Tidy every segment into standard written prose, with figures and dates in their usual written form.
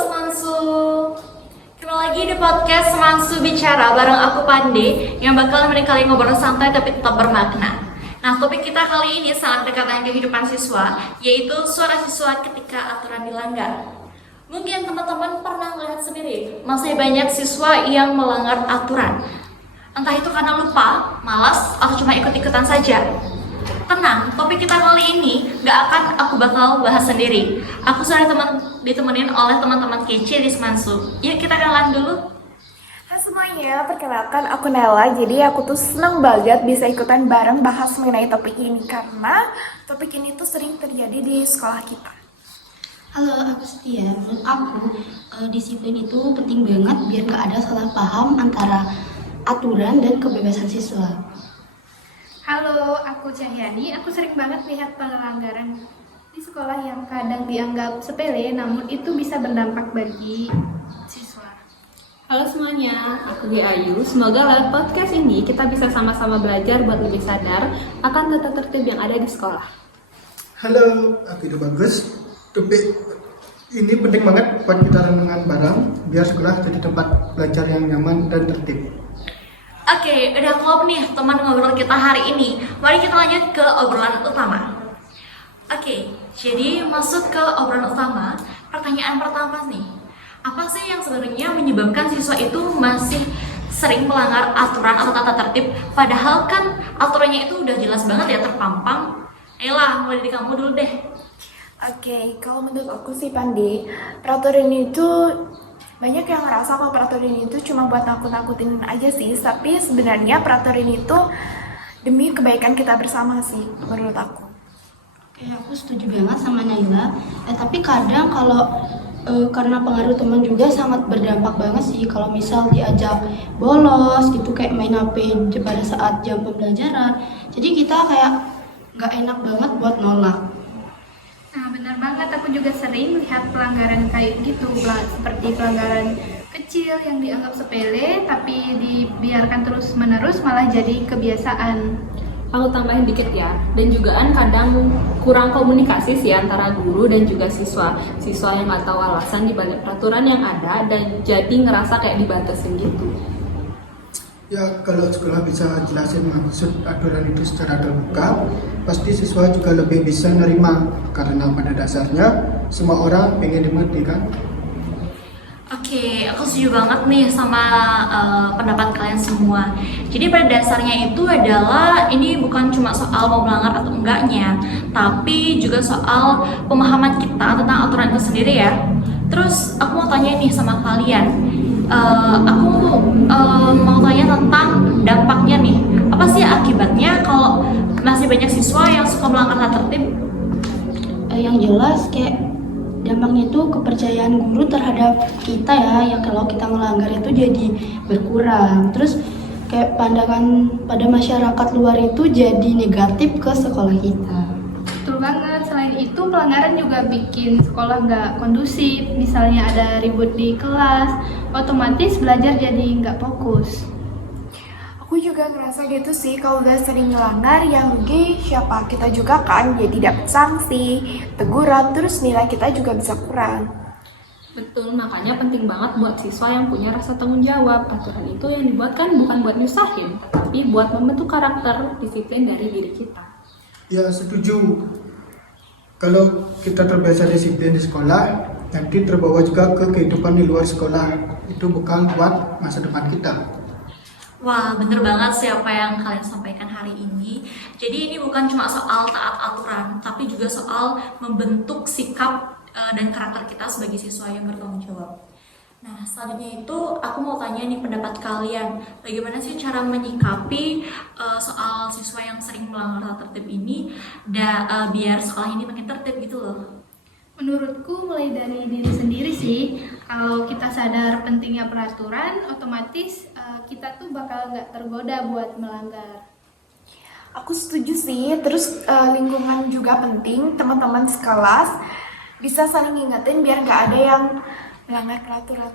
Semansu. Kembali lagi di podcast Semansu Bicara bareng aku Pande yang bakal nemenin kalian ngobrol santai tapi tetap bermakna. Nah, topik kita kali ini sangat dekat dengan kehidupan siswa, yaitu suara siswa ketika aturan dilanggar. Mungkin teman-teman pernah melihat sendiri, masih banyak siswa yang melanggar aturan. Entah itu karena lupa, malas, atau cuma ikut-ikutan saja. Tenang, topik kita kali ini gak akan aku bakal bahas sendiri. Aku sudah ditemenin oleh teman-teman kece di Semansu. Yuk kita kenalan dulu. Hai semuanya, perkenalkan aku Nela. Jadi aku tuh seneng banget bisa ikutan bareng bahas mengenai topik ini karena topik ini tuh sering terjadi di sekolah kita. Halo, aku Setia. Menurut aku, disiplin itu penting banget biar gak ada salah paham antara aturan dan kebebasan siswa. Halo, aku Cahyani. Aku sering banget lihat pelanggaran di sekolah yang kadang dianggap sepele, namun itu bisa berdampak bagi siswa. Halo semuanya, aku Ayu. Semoga lewat podcast ini kita bisa sama-sama belajar buat lebih sadar akan tata tertib yang ada di sekolah. Halo, aku Ida Bagus. Topik ini penting banget buat kita renungan bareng biar sekolah jadi tempat belajar yang nyaman dan tertib. Oke, udah klop nih teman ngobrol kita hari ini. Mari kita lanjut ke obrolan utama. Oke, jadi masuk ke obrolan utama. Pertanyaan pertama nih, apa sih yang sebenarnya menyebabkan siswa itu masih sering melanggar aturan atau tata tertib? Padahal kan aturannya itu udah jelas banget ya, terpampang. Ayolah, mulai dari kamu dulu deh. Oke, kalau menurut aku sih Pandi, peraturan itu banyak yang ngerasa kalau peraturan itu cuma buat nakut-nakutin aja sih. Tapi sebenarnya peraturan itu demi kebaikan kita bersama sih menurut aku. Oke, aku setuju banget sama Naila. Tapi kadang kalau karena pengaruh teman juga sangat berdampak banget sih. Kalau misal diajak bolos gitu kayak main HP pada saat jam pembelajaran. Jadi kita kayak nggak enak banget buat nolak. Nah, benar banget. Aku juga sering lihat pelanggaran kayak gitu, seperti pelanggaran kecil yang dianggap sepele, tapi dibiarkan terus-menerus malah jadi kebiasaan. Aku tambahin dikit ya, dan juga kadang kurang komunikasi sih antara guru dan juga siswa. Siswa yang nggak tahu alasan dibalik peraturan yang ada dan jadi ngerasa kayak dibatasin gitu. Ya, kalau sekolah bisa jelasin maksud aturan itu secara terbuka, pasti siswa juga lebih bisa nerima karena pada dasarnya semua orang pengen dimengerti kan? Oke, aku setuju banget nih sama pendapat kalian semua. Jadi pada dasarnya itu adalah ini bukan cuma soal mau melanggar atau enggaknya, tapi juga soal pemahaman kita tentang aturan itu sendiri ya. Terus aku mau tanya nih sama kalian, aku mau tanya tentang dampaknya nih. Apa sih akibatnya kalau masih banyak siswa yang suka melanggar tata tertib? Yang jelas kayak dampaknya itu kepercayaan guru terhadap kita ya, yang kalau kita melanggar itu jadi berkurang. Terus kayak pandangan pada masyarakat luar itu jadi negatif ke sekolah kita. Betul banget. Selain itu, pelanggaran juga bikin sekolah nggak kondusif. Misalnya ada ribut di kelas, otomatis belajar jadi nggak fokus. Aku juga ngerasa gitu sih, kalau udah sering melanggar yang rugi siapa? Kita juga kan, jadi dapat sanksi, teguran, terus nilai kita juga bisa kurang. Betul, makanya penting banget buat siswa yang punya rasa tanggung jawab. Aturan itu yang dibuatkan bukan buat nyusahin, tapi buat membentuk karakter disiplin dari diri kita. Ya, setuju. Kalau kita terbiasa disiplin di sekolah, nanti terbawa juga ke kehidupan di luar sekolah. Itu bukan buat masa depan kita. Wah, bener banget sih apa yang kalian sampaikan hari ini. Jadi ini bukan cuma soal taat aturan, tapi juga soal membentuk sikap dan karakter kita sebagai siswa yang bertanggung jawab. Nah, selanjutnya itu aku mau tanya nih pendapat kalian. Bagaimana sih cara menyikapi soal siswa yang sering melanggar tata tertib ini biar sekolah ini makin tertib gitu loh? Menurutku mulai dari diri sendiri sih. Kalau kita sadar pentingnya peraturan, otomatis kita tuh bakal nggak tergoda buat melanggar. Aku setuju sih, terus lingkungan juga penting, teman-teman sekelas bisa saling ngingetin biar nggak ada yang melanggar peraturan.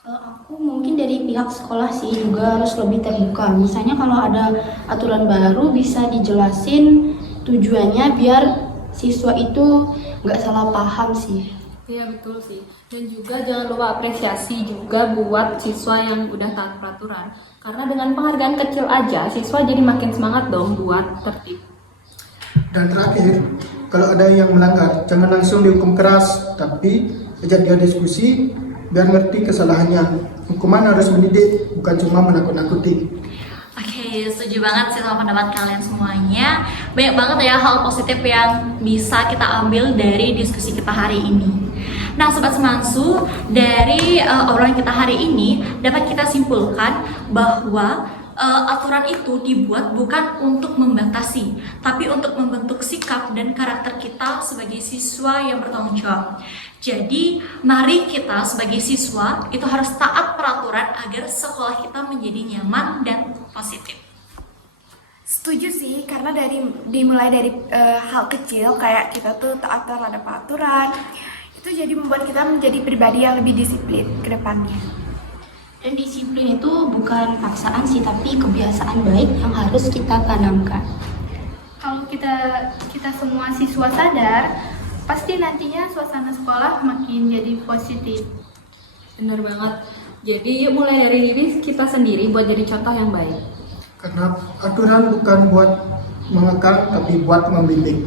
Kalau aku mungkin dari pihak sekolah sih juga harus lebih terbuka. Misalnya kalau ada aturan baru bisa dijelasin tujuannya biar siswa itu nggak salah paham sih. Iya betul sih. Dan juga jangan lupa apresiasi juga buat siswa yang udah taat peraturan. Karena dengan penghargaan kecil aja, siswa jadi makin semangat dong buat tertib. Dan terakhir, kalau ada yang melanggar, jangan langsung dihukum keras, tapi ajak dia diskusi biar ngerti kesalahannya. Hukuman harus mendidik, bukan cuma menakut-nakuti. Oke, setuju banget sih sama pendapat kalian semuanya. Banyak banget ya hal positif yang bisa kita ambil dari diskusi kita hari ini. Nah, Sobat Semansu, dari obrolan kita hari ini dapat kita simpulkan bahwa aturan itu dibuat bukan untuk membatasi, tapi untuk membentuk sikap dan karakter kita sebagai siswa yang bertanggung jawab. Jadi, mari kita sebagai siswa itu harus taat peraturan agar sekolah kita menjadi nyaman dan positif. Setuju sih, karena dimulai dari hal kecil kayak kita tuh taat terhadap peraturan, itu jadi membuat kita menjadi pribadi yang lebih disiplin ke depannya. Dan disiplin itu bukan paksaan sih, tapi kebiasaan baik yang harus kita tanamkan. Kalau kita semua siswa sadar, pasti nantinya suasana sekolah makin jadi positif. Bener banget. Jadi yuk mulai dari diri kita sendiri buat jadi contoh yang baik. Karena aturan bukan buat mengekang, tapi buat membimbing.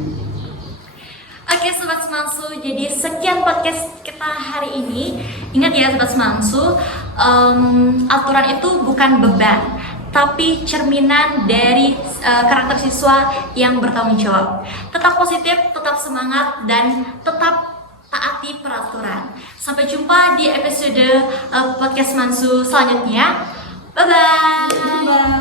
Oke Sobat Semansu, jadi sekian podcast kita hari ini. Ingat ya Sobat Semansu, aturan itu bukan beban, tapi cerminan dari karakter siswa yang bertanggung jawab. Tetap positif, tetap semangat, dan tetap taati peraturan. Sampai jumpa di episode podcast Semansu selanjutnya. Bye-bye.